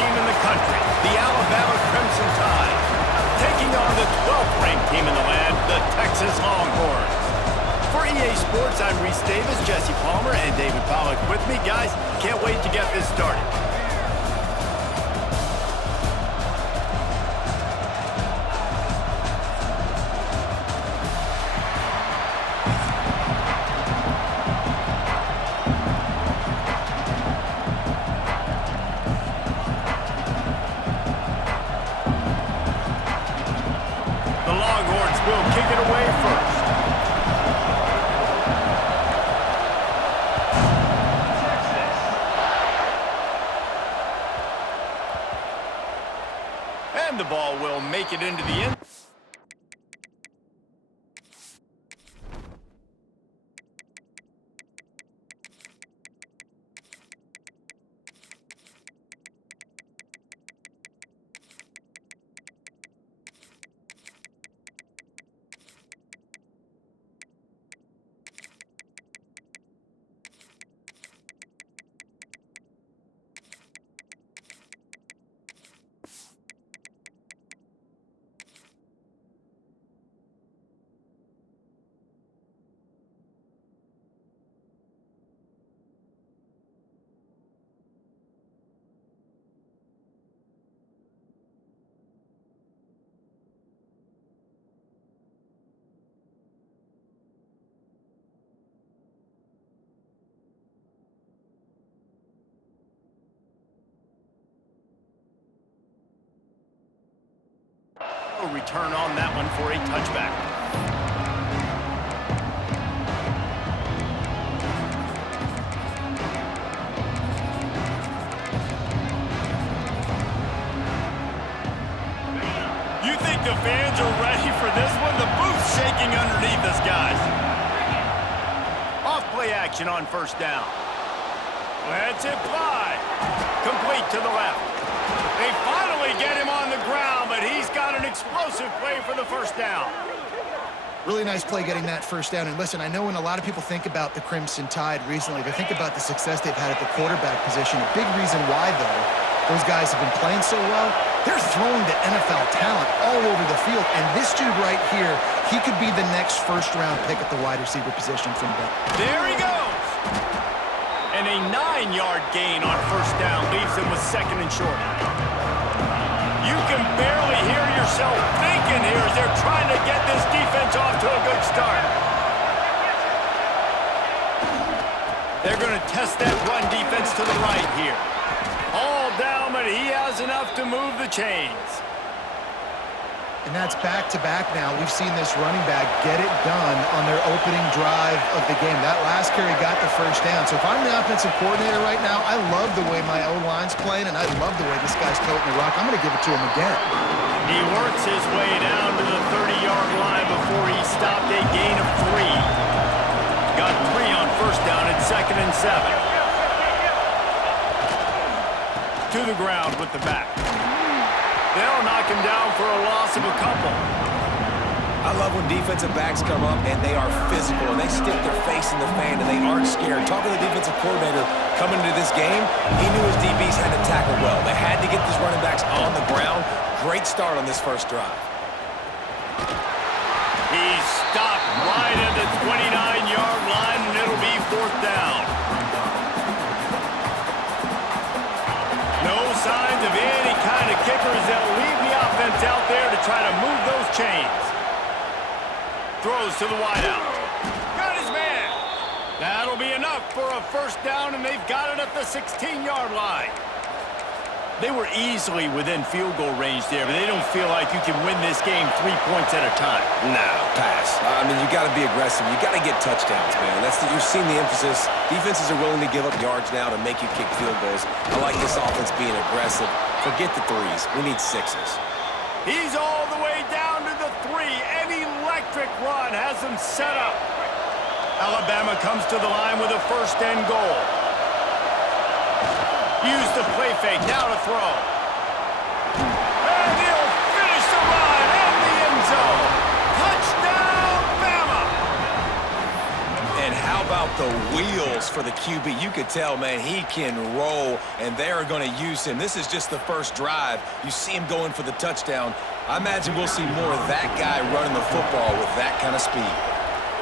team in the country, the Alabama Crimson Tide, taking on the 12th ranked team in the land, the Texas Longhorns. For EA Sports, I'm Reese Davis, Jesse Palmer, and David Pollack with me. Guys, can't wait to get this started. The Longhorns will kick it away first. And the ball will make it into the end. Return on that one for a touchback. You think the fans are ready for this one? The booth's shaking underneath us, guys. Off play action on first down. Let's it fly. Complete to the left. They finally get him on the ground, but he's got an explosive play for the first down. Really nice play getting that first down. And listen, I know when a lot of people think about the Crimson Tide recently, they think about the success they've had at the quarterback position. A big reason why, though, those guys have been playing so well, they're throwing to NFL talent all over the field. And this dude right here, he could be the next first-round pick at the wide receiver position from them. There he goes. And a 9-yard gain on first down leaves him with second and short. You can barely hear yourself thinking here as they're trying to get this defense off to a good start. They're going to test that run defense to the right here. All down, but he has enough to move the chains. And that's back-to-back now. We've seen this running back get it done on their opening drive of the game. That last carry got the first down. So if I'm the offensive coordinator right now, I love the way my O-line's playing, and I love the way this guy's toting the rock. I'm going to give it to him again. He works his way down to the 30-yard line before he stopped a gain of 3. Got 3 on first down at 2nd and 7. To the ground with the back. They'll knock him down for a loss of a couple. I love when defensive backs come up and they are physical and they stick their face in the fan and they aren't scared. Talking to the defensive coordinator coming into this game, he knew his DBs had to tackle well. They had to get these running backs on the ground. Great start on this first drive. He's stopped right at the 29-yard line, and it'll be 4th down. No signs of any kind of kickers that leave the offense out there to try to move those chains. Throws to the wideout. Got his man. That'll be enough for a first down, and they've got it at the 16-yard line. They were easily within field goal range there, but they don't feel like you can win this game 3 points at a time. No, pass. I mean, you got to be aggressive. You got to get touchdowns, man. You've seen the emphasis. Defenses are willing to give up yards now to make you kick field goals. I like this offense being aggressive. Forget the 3s. We need 6s. He's all the way down to the 3. An electric run has him set up. Alabama comes to the line with a 1st and goal. Use the play fake, now to throw. And he'll finish the run in the end zone. Touchdown, Bama! And how about the wheels for the QB? You could tell, man, he can roll, and they're going to use him. This is just the first drive. You see him going for the touchdown. I imagine we'll see more of that guy running the football with that kind of speed.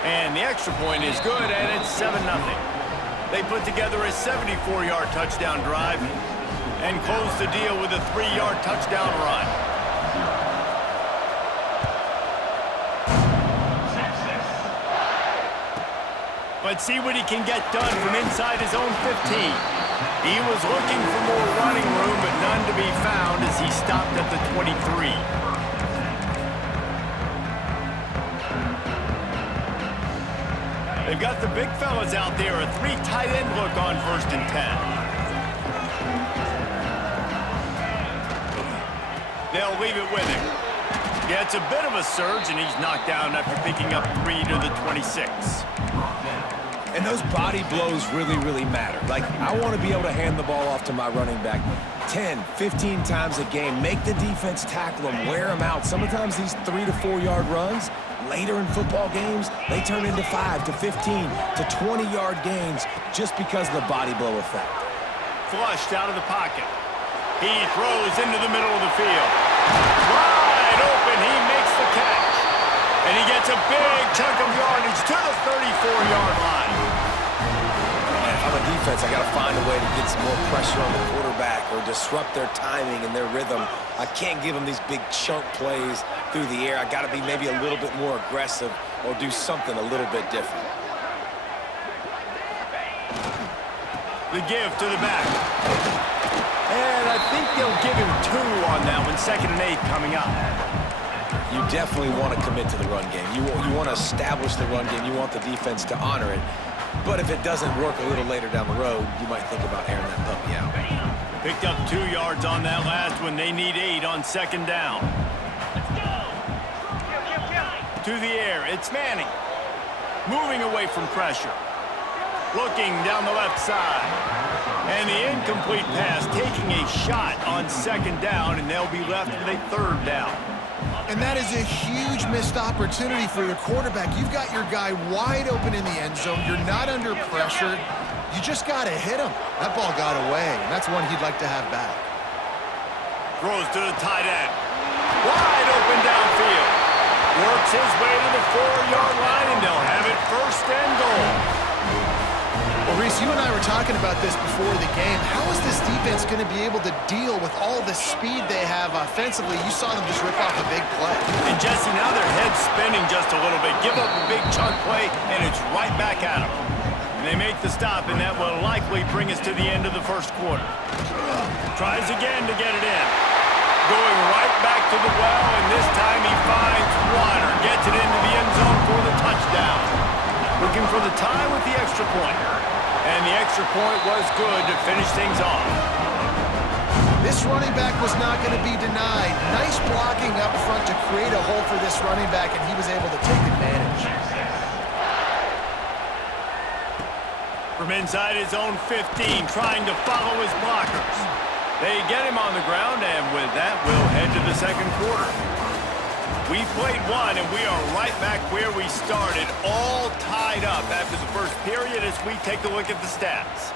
And the extra point is good, and it's 7-0. They put together a 74-yard touchdown drive and close the deal with a 3-yard touchdown run. But see what he can get done from inside his own 15. He was looking for more running room, but none to be found as he stopped at the 23. They've got the big fellas out there, a 3 tight end look on 1st and 10. They'll leave it with him. Yeah, it's a bit of a surge, and he's knocked down after picking up 3 to the 26. And those body blows really, really matter. Like, I want to be able to hand the ball off to my running back 10, 15 times a game. Make the defense tackle them, wear them out. Sometimes these 3 to 4 yard runs, later in football games, they turn into 5 to 15 to 20-yard gains just because of the body blow effect. Flushed out of the pocket. He throws into the middle of the field. Wide open, he makes the catch. And he gets a big chunk of yardage to the 34-yard line. Man, if I'm a defense, I got to find a way to get some more pressure on the quarterback or disrupt their timing and their rhythm. I can't give them these big chunk plays through the air. I got to be maybe a little bit more aggressive or do something a little bit different. The give to the back. And I think they'll give him 2 on that one. 2nd and 8 coming up. You definitely want to commit to the run game. You want to establish the run game. You want the defense to honor it. But if it doesn't work a little later down the road, you might think about airing that puppy out. Picked up 2 yards on that last one. They need 8 on 2nd down. To the air, it's Manning. Moving away from pressure. Looking down the left side. And the incomplete pass taking a shot on 2nd down, and they'll be left with a 3rd down. And that is a huge missed opportunity for your quarterback. You've got your guy wide open in the end zone. You're not under pressure. You just got to hit him. That ball got away, and that's one he'd like to have back. Throws to the tight end. Wide open downfield. Works his way to the 4-yard line, and they'll have it 1st and goal. Well, Reese, you and I were talking about this before the game. How is this defense going to be able to deal with all the speed they have offensively? You saw them just rip off a big play. And, Jesse, now their head's spinning just a little bit. Give up a big chunk play, and it's right back at them. And they make the stop, and that will likely bring us to the end of the 1st quarter. Tries again to get it in. Going right back to the well, and this time he finds water. Gets it into the end zone for the touchdown. Looking for the tie with the extra point. And the extra point was good to finish things off. This running back was not going to be denied. Nice blocking up front to create a hole for this running back, and he was able to take advantage. From inside his own 15, trying to follow his blockers. They get him on the ground, and with that, we'll head to the 2nd quarter. We've played 1, and we are right back where we started, all tied up after the 1st period as we take a look at the stats.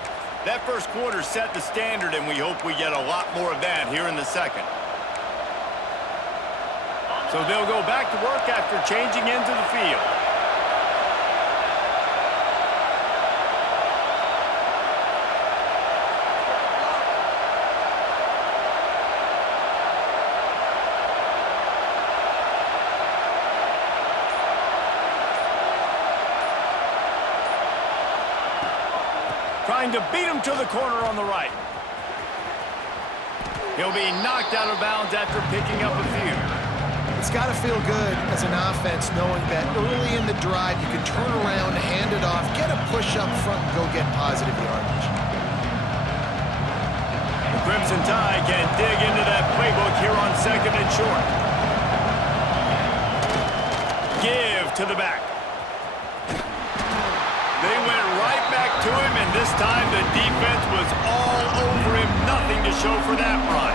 That 1st quarter set the standard, and we hope we get a lot more of that here in the 2nd. So they'll go back to work after changing into the field. Trying to beat him to the corner on the right. He'll be knocked out of bounds after picking up a few. It's got to feel good as an offense knowing that early in the drive you can turn around, hand it off, get a push up front, and go get positive yardage. The Crimson Tide can dig into that playbook here on 2nd and short. Give to the back. They went right back to him, and this time the defense was all over him. Nothing to show for that run.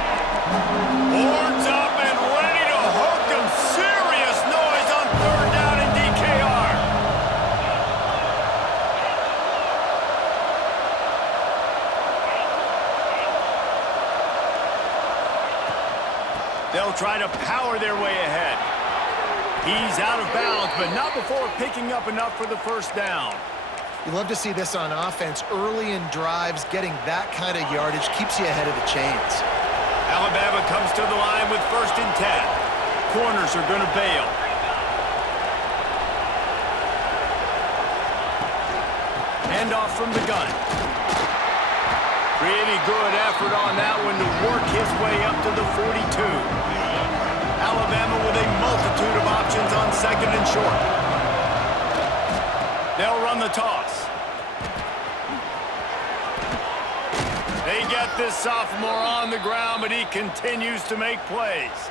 Horns up and ready to hook him. Serious noise on 3rd down and DKR. They'll try to power their way ahead. He's out of bounds, but not before picking up enough for the first down. You love to see this on offense. Early in drives, getting that kind of yardage keeps you ahead of the chains. Alabama comes to the line with 1st and 10. Corners are going to bail. Handoff from the gun. Pretty good effort on that one to work his way up to the 42. Alabama with a multitude of options on 2nd and short. They'll run the toss. They get this sophomore on the ground, but he continues to make plays.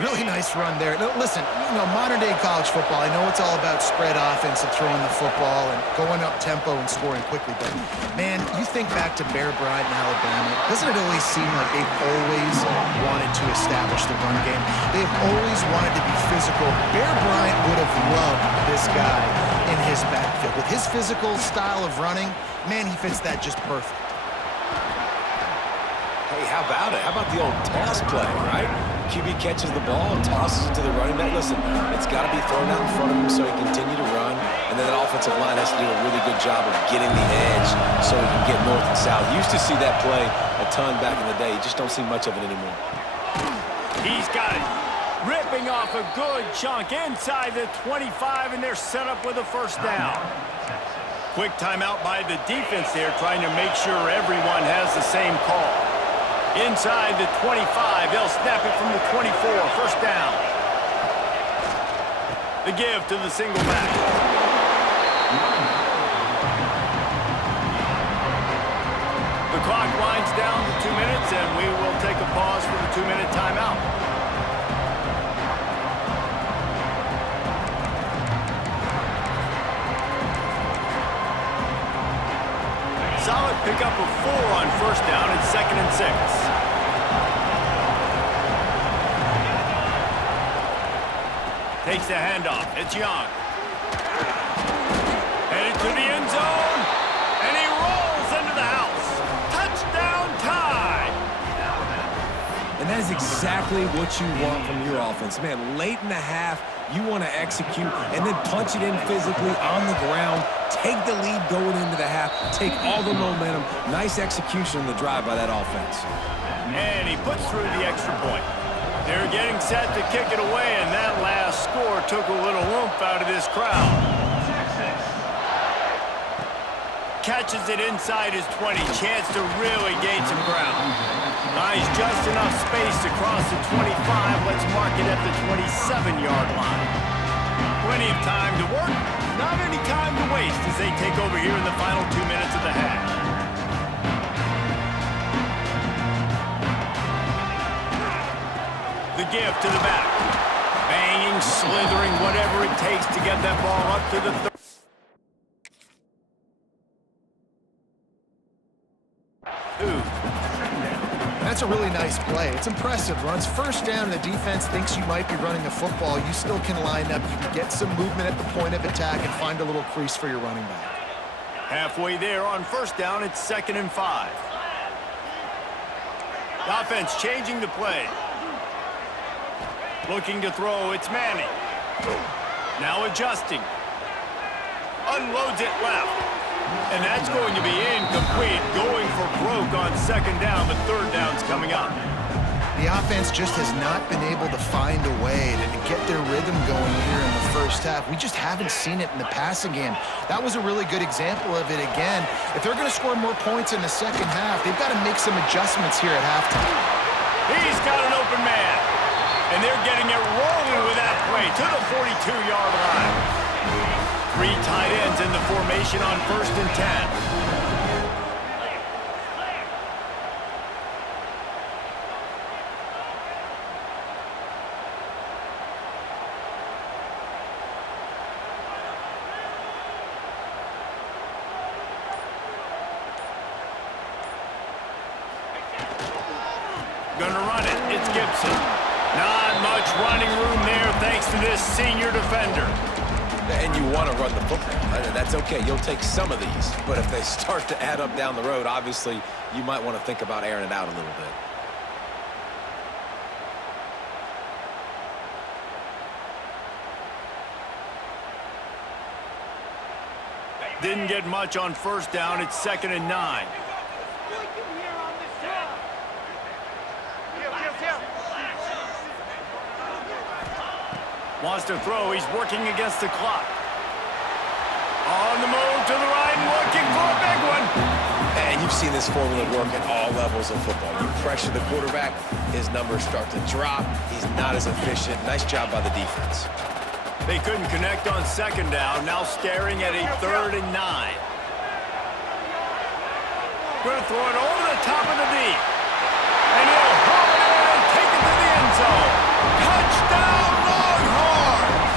Really nice run there. Now, listen, modern-day college football, I know it's all about spread offense and throwing the football and going up tempo and scoring quickly, but, man, you think back to Bear Bryant in Alabama, doesn't it always seem like they've always wanted to establish the run game? They've always wanted to be physical. Bear Bryant would have loved this guy in his backfield. With his physical style of running, man, he fits that just perfect. Hey, how about it? How about the old toss play, right? QB catches the ball and tosses it to the running back. Listen, it's got to be thrown out in front of him so he can continue to run. And then that offensive line has to do a really good job of getting the edge so he can get north and south. You used to see that play a ton back in the day. You just don't see much of it anymore. He's got it. Ripping off a good chunk inside the 25, and they're set up with a first down. Quick timeout by the defense there, trying to make sure everyone has the same call. Inside the 25, they'll snap it from the 24, first down. The give to the single back. The clock winds down to 2 minutes, and we will take a pause for the 2-minute timeout. Solid pickup of 4 on first down and 2nd and 6. Takes the handoff. It's Young. Headed to the end zone. And he rolls into the house. Touchdown tie. And that is exactly what you want from your offense. Man, late in the half, you want to execute and then punch it in physically on the ground. Take the lead going into the half. Take all the momentum. Nice execution in the drive by that offense. And he puts through the extra point. They're getting set to kick it away, and that last score took a little oomph out of this crowd. Catches it inside his 20. Chance to really gain some ground. Nice, just enough space to cross the 25. Let's mark it at the 27-yard line. Plenty of time to work. Not any time to waste as they take over here in the final 2 minutes of the half. The give to the back. Banging, slithering, whatever it takes to get that ball up to the 32. That's a really nice play. It's impressive. Runs first down, and the defense thinks you might be running the football. You still can line up. You can get some movement at the point of attack and find a little crease for your running back. Halfway there on first down, it's 2nd and 5. The offense changing the play. Looking to throw, it's Manning. Now adjusting. Unloads it left. And that's going to be incomplete. Going for broke on 2nd down, but 3rd down's coming up. The offense just has not been able to find a way to get their rhythm going here in the first half. We just haven't seen it in the passing game. That was a really good example of it again. If they're going to score more points in the second half, they've got to make some adjustments here at halftime. He's got an open man. And they're getting it rolling with that play to the 42-yard line. 3 tight ends in the formation on 1st and 10. Gonna run it. It's Gibson. Not much running room there thanks to this senior defender. And you want to run the football. That's okay. You'll take some of these. But if they start to add up down the road, obviously, you might want to think about airing it out a little bit. Didn't get much on first down. It's 2nd and 9. Wants to throw. He's working against the clock. On the move to the right, looking for a big one. And you've seen this formula work at all levels of football. You pressure the quarterback, his numbers start to drop. He's not as efficient. Nice job by the defense. They couldn't connect on 2nd down. Now staring at a 3rd and 9. Going to throw it over the top of the deep. And he'll haul it in and take it to the end zone. Touchdown, Longhorns!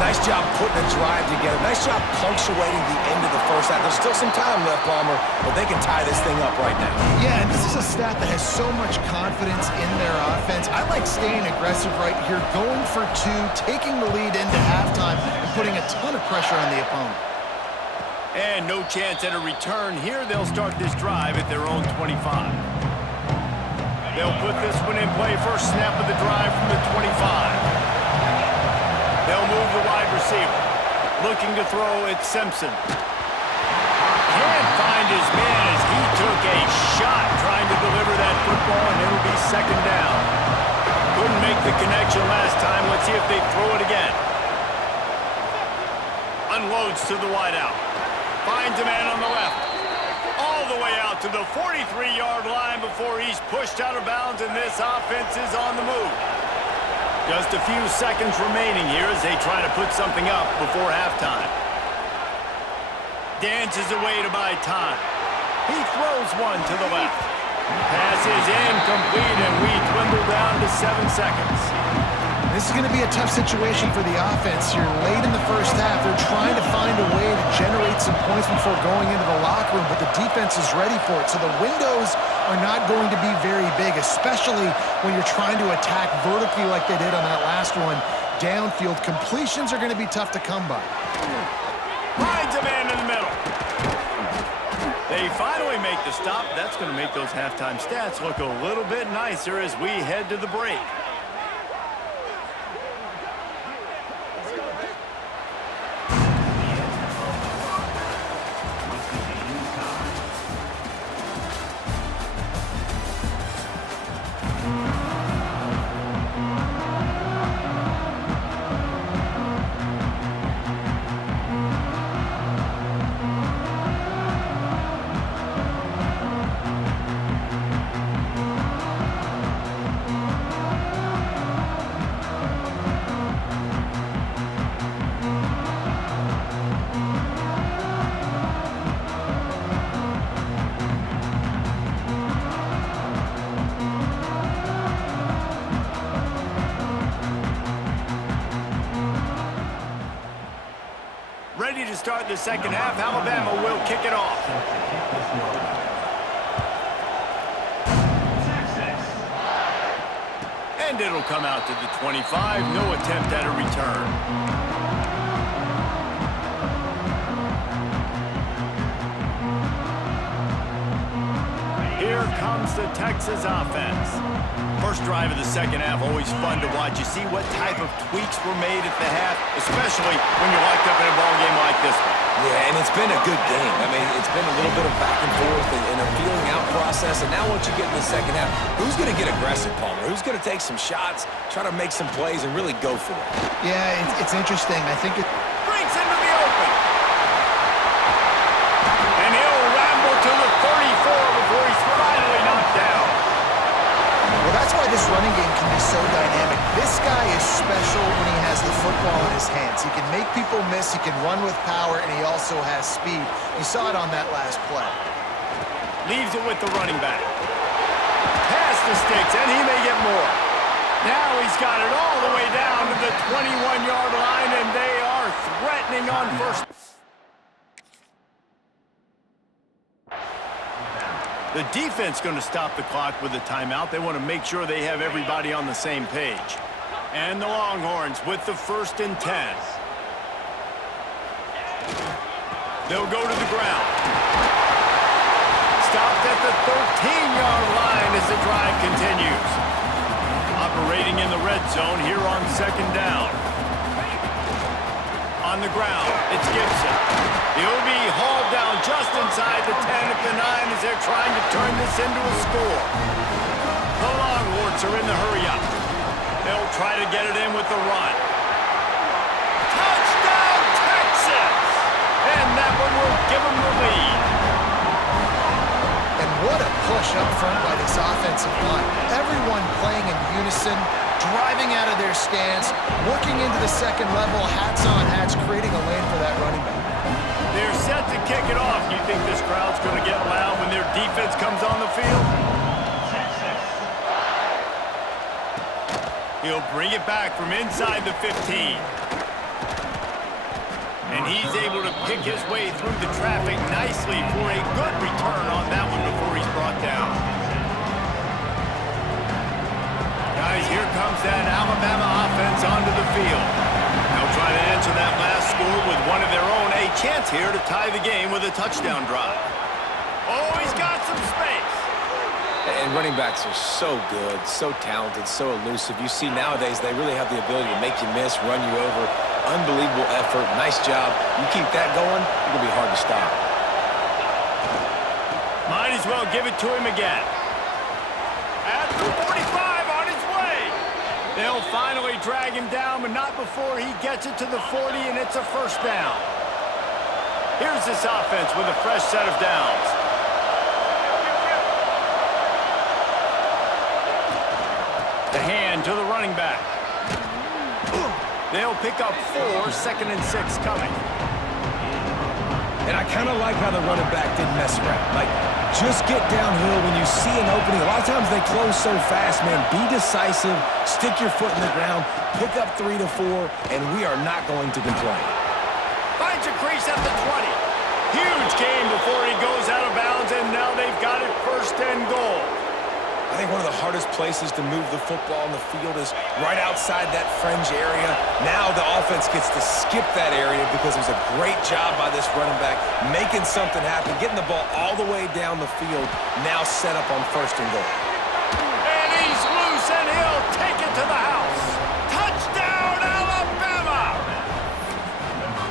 Nice job putting a drive together. Nice job punctuating the end of the first half. There's still some time left, Palmer, but they can tie this thing up right now. Yeah, and this is a staff that has so much confidence in their offense. I like staying aggressive right here, going for 2, taking the lead into halftime, and putting a ton of pressure on the opponent. And no chance at a return here. They'll start this drive at their own 25. They'll put this one in play. First snap of the drive from the 25. They'll move the wide receiver. Looking to throw at Simpson. Can't find his man as he took a shot trying to deliver that football, and it'll be 2nd down. Couldn't make the connection last time. Let's see if they throw it again. Unloads to the wideout. Finds a man on the left. All the way out to the 43-yard line before he's pushed out of bounds, and this offense is on the move. Just a few seconds remaining here as they try to put something up before halftime. Dances away to buy time. He throws one to the left. Pass is incomplete, and we dwindle down to 7 seconds. This is going to be a tough situation for the offense here. Late in the first half, they're trying to find a way to generate some points before going into the locker room, but the defense is ready for it. So the windows are not going to be very big, especially when you're trying to attack vertically like they did on that last one. Downfield completions are going to be tough to come by. Finds a man in the middle. They finally make the stop. That's going to make those halftime stats look a little bit nicer as we head to the break. Ready to start the second half. Alabama will kick it off. And it'll come out to the 25. No attempt at a return. Here comes the Texas offense. First drive of the second half, always fun to watch. You see what type of tweaks were made at the half, especially when you're locked up in a ball game like this one. Yeah, and it's been a good game. I mean, it's been a little bit of back and forth and a feeling out process. And now once you get in the second half, who's going to get aggressive, Palmer? Who's going to take some shots, try to make some plays, and really go for it? Yeah, it's interesting. I think it Breaks into the open. And he'll ramble to the 34 before he's finally knocked down. Well, that's why this running game can be so dynamic. This guy is special when he has the football in his hands. He can make people miss, he can run with power, and he also has speed. You saw it on that last play. Leaves it with the running back. Pass the sticks, and he may get more. Now he's got it all the way down to the 21-yard line, and they are threatening on first. The defense going to stop the clock with a timeout. They want to make sure they have everybody on the same page. And the Longhorns with the 1st and 10. They'll go to the ground. Stopped at the 13-yard line as the drive continues. Operating in the red zone here on 2nd down. On the ground, it's Gibson. He'll be hauled down just inside the 10 of the 9 as they're trying to turn this into a score. The Longhorns are in the hurry-up. They'll try to get it in with the run. Touchdown, Texas! And that one will give them the lead. And what a push up front by this offensive line. Everyone playing in unison, driving out of their stance, working into the second level, hats on hats, creating a lane for that running back. They're set to kick it off. You think this crowd's going to get loud when their defense comes on the field? He'll bring it back from inside the 15. And he's able to pick his way through the traffic nicely for a good return on that one before he's brought down. Guys, here comes that Alabama offense onto the field. They'll try to answer that last score with one of their own. A chance here to tie the game with a touchdown drive. Oh, he's got some space. And running backs are so good, so talented, so elusive. You see nowadays they really have the ability to make you miss, run you over. Unbelievable effort. Nice job. You keep that going, it's going to be hard to stop. Might as well give it to him again. At the 45 on his way. They'll finally drag him down, but not before he gets it to the 40, and it's a first down. Here's this offense with a fresh set of downs. The hand to the running back. They'll pick up 4, 2nd and 6 coming. And I kind of like how the running back didn't mess around. Like, just get downhill when you see an opening. A lot of times they close so fast, man. Be decisive, stick your foot in the ground, pick up 3 to 4, and we are not going to complain. Finds a crease at the 20. Huge gain before he goes out of bounds, and now they've got it 1st and goal. I think one of the hardest places to move the football on the field is right outside that fringe area. Now the offense gets to skip that area because it was a great job by this running back, making something happen, getting the ball all the way down the field, now set up on 1st and goal. And he's loose, and he'll take it to the house. Touchdown, Alabama!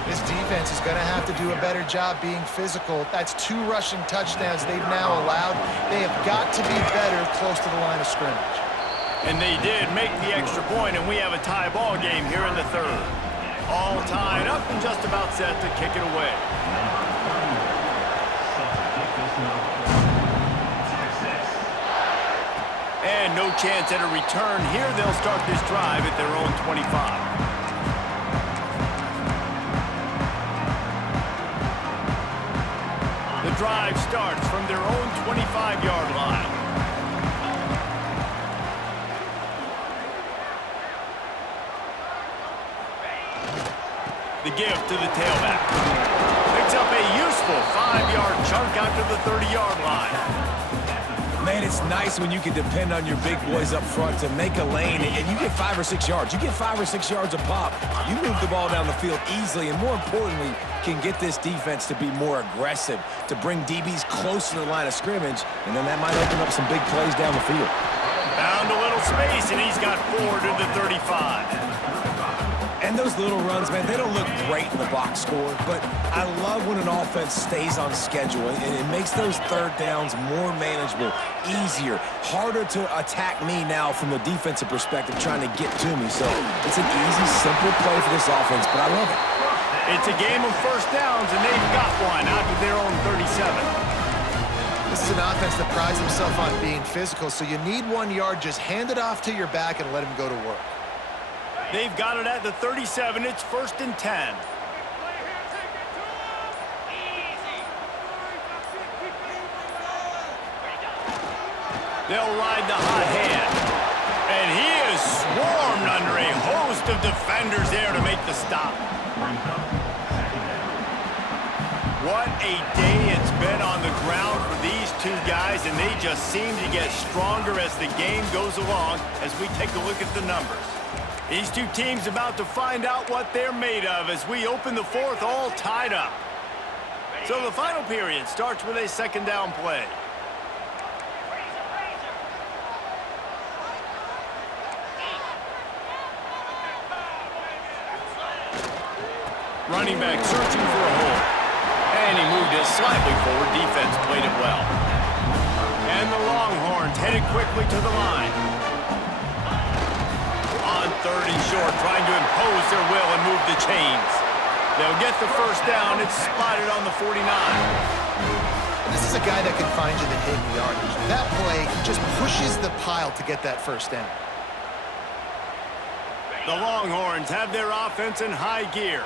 This defense is going to have to do a better job being physical. That's 2 rushing touchdowns they've now allowed. They have got to be better close to the line of scrimmage. And they did make the extra point, and we have a tie ball game here in the 3rd. All tied up and just about set to kick it away. And no chance at a return here. They'll start this drive at their own 25. The drive starts from their own 25-yard line. The give to the tailback. Picks up a useful 5-yard chunk out to the 30-yard line. Man, it's nice when you can depend on your big boys up front to make a lane, and you get 5 or 6 yards. You get 5 or 6 yards a pop. You move the ball down the field easily, and more importantly, can get this defense to be more aggressive, to bring DBs close to the line of scrimmage, and then that might open up some big plays down the field. Found a little space, and he's got 4 to the 35. And those little runs, man, they don't look great in the box score, but I love when an offense stays on schedule, and it makes those 3rd downs more manageable, easier, harder to attack me now from the defensive perspective trying to get to me. So it's an easy, simple play for this offense, but I love it. It's a game of 1st downs, and they've got one out to their own 37. This is an offense that prides himself on being physical, so you need 1 yard. Just hand it off to your back and let him go to work. They've got it at the 37. It's 1st and 10. They'll ride the hot hand. And he is swarmed under a host of defenders there to make the stop. What a day it's been on the ground for these 2 guys, and they just seem to get stronger as the game goes along as we take a look at the numbers. These 2 teams about to find out what they're made of as we open the 4th all tied up. So the final period starts with a 2nd down play. Running back searching for a hole. And he moved it slightly forward. Defense played it well. And the Longhorns headed quickly to the line. On 30 short, trying to impose their will and move the chains. They'll get the first down. It's spotted on the 49. This is a guy that can find you the hidden yardage. That play, he just pushes the pile to get that first down. The Longhorns have their offense in high gear.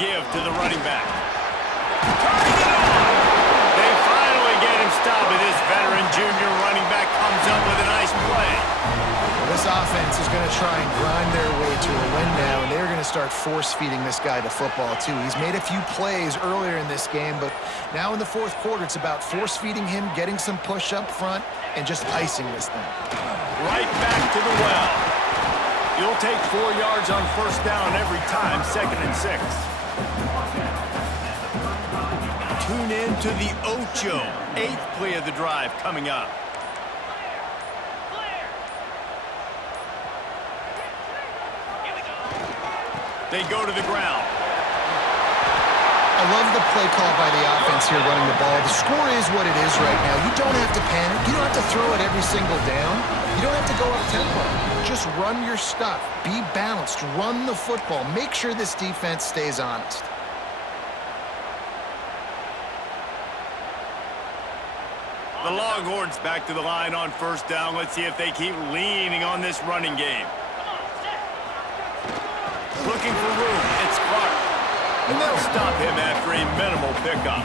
Give to the running back. Turning it on! They finally get him stopped, and this veteran junior running back comes up with a nice play. This offense is going to try and grind their way to a win now, and they're going to start force-feeding this guy the football, too. He's made a few plays earlier in this game, but now in the fourth quarter, it's about force-feeding him, getting some push up front, and just icing this thing. Right back to the well. You'll take 4 yards on first down every time, 2nd and 6. Tune in to the Ocho, 8th play of the drive coming up. They go to the ground. I love the play call by the offense here running the ball. The score is what it is right now. You don't have to panic. You don't have to throw it every single down. You don't have to go up tempo. Just run your stuff. Be balanced. Run the football. Make sure this defense stays honest. The Longhorns back to the line on first down. Let's see if they keep leaning on this running game. Looking for room. It's Clark. And they'll stop him after a minimal pickup.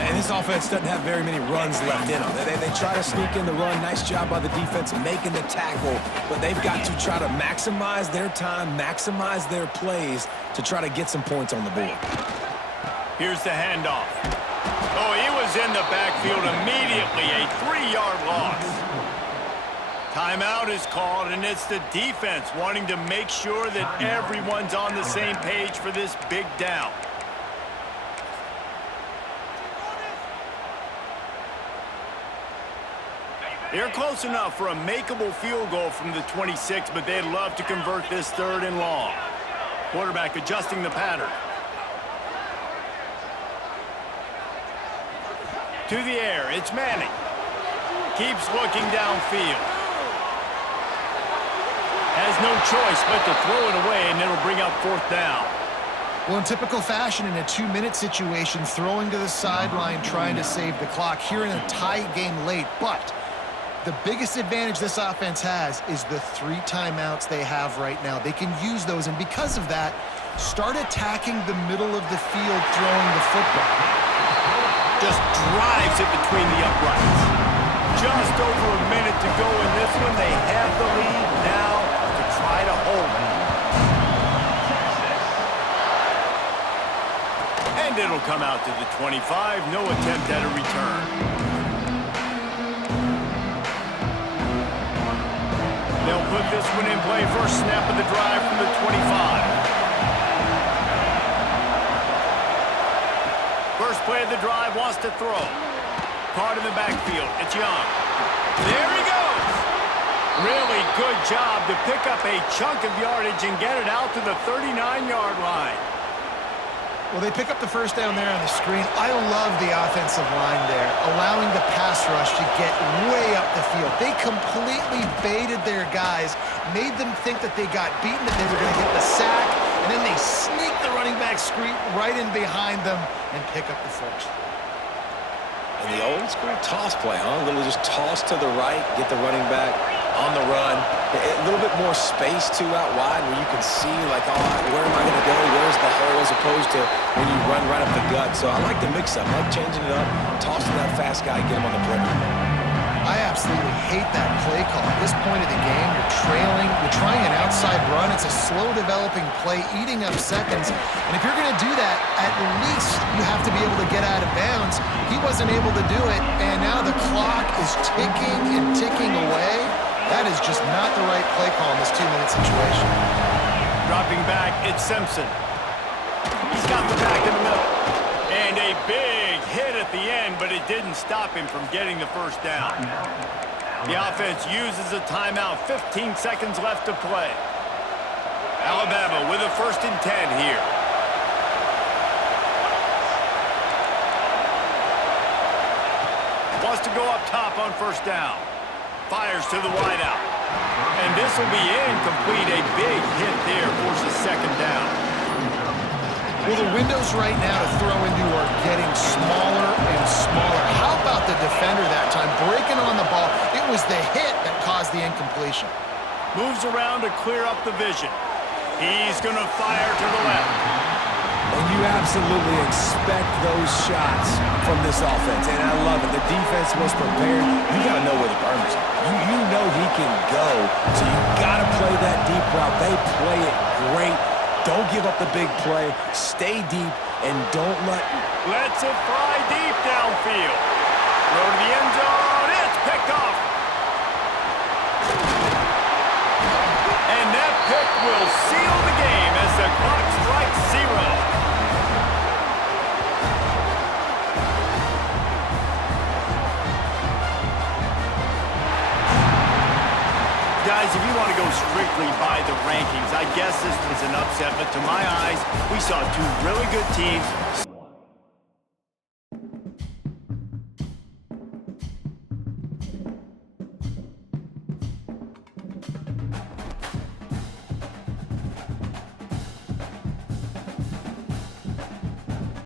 And this offense doesn't have very many runs left in them. They try to sneak in the run. Nice job by the defense making the tackle. But they've got to try to maximize their time, maximize their plays to try to get some points on the board. Here's the handoff. Oh, he was in the backfield immediately. A 3-yard loss. Timeout is called, and it's the defense wanting to make sure that everyone's on the same page for this big down. They're close enough for a makeable field goal from the 26, but they'd love to convert this 3rd and long. Quarterback adjusting the pattern. To the air, it's Manning. Keeps looking downfield. Has no choice but to throw it away, and it'll bring up 4th down. Well, in typical fashion, in a 2-minute situation, throwing to the sideline, trying to save the clock here in a tie game late. But the biggest advantage this offense has is the 3 timeouts they have right now. They can use those, and because of that, start attacking the middle of the field throwing the football. Just drives it between the uprights. Just over a minute to go in this one. They have the lead now to try to hold it. And it'll come out to the 25. No attempt at a return. They'll put this one in play. First snap of the drive from the 25. First play of the drive, wants to throw. Caught in the backfield. It's Young. There he goes. Really good job to pick up a chunk of yardage and get it out to the 39-yard line. Well, they pick up the first down there on the screen. I love the offensive line there, allowing the pass rush to get way up the field. They completely baited their guys, made them think that they got beaten, that they were going to get the sack, and then they sneak the running back screen right in behind them and pick up the first. And the old school toss play, huh? A little just toss to the right, get the running back on the run. A little bit more space, too, out wide where you can see, like, oh, where am I going to go? Where's the hole? As opposed to when you run right up the gut. So I like the mix-up. I like changing it up, tossing that fast guy, get him on the perimeter. I absolutely hate that play call. At this point of the game, you're trailing, you're trying an outside run. It's a slow-developing play, eating up seconds. And if you're going to do that, at least you have to be able to get out of bounds. He wasn't able to do it, and now the clock is ticking and ticking away. That is just not the right play call in this 2-minute situation. Dropping back, it's Simpson. He's got the back in the middle. And a big hit at the end, but it didn't stop him from getting the first down. The offense uses a timeout. 15 seconds left to play. Alabama with a 1st and 10 here. Wants to go up top on 1st down. Fires to the wideout. And this will be incomplete. A big hit there forces 2nd down. Well, the windows right now to throw into are getting smaller and smaller. How about the defender that time breaking on the ball? It was the hit that caused the incompletion. Moves around to clear up the vision. He's going to fire to the left. And you absolutely expect those shots from this offense, and I love it. The defense was prepared. You got to know where the burners are. You know he can go, so you got to play that deep route. They play it great. Don't give up the big play. Stay deep, and don't let... Lets it fly deep downfield. Throw to the end zone. It's picked off. And that pick will seal the game as the clock strikes 0. Guys, if you want to go strictly by the rankings, I guess this was an upset, but to my eyes, we saw 2 really good teams.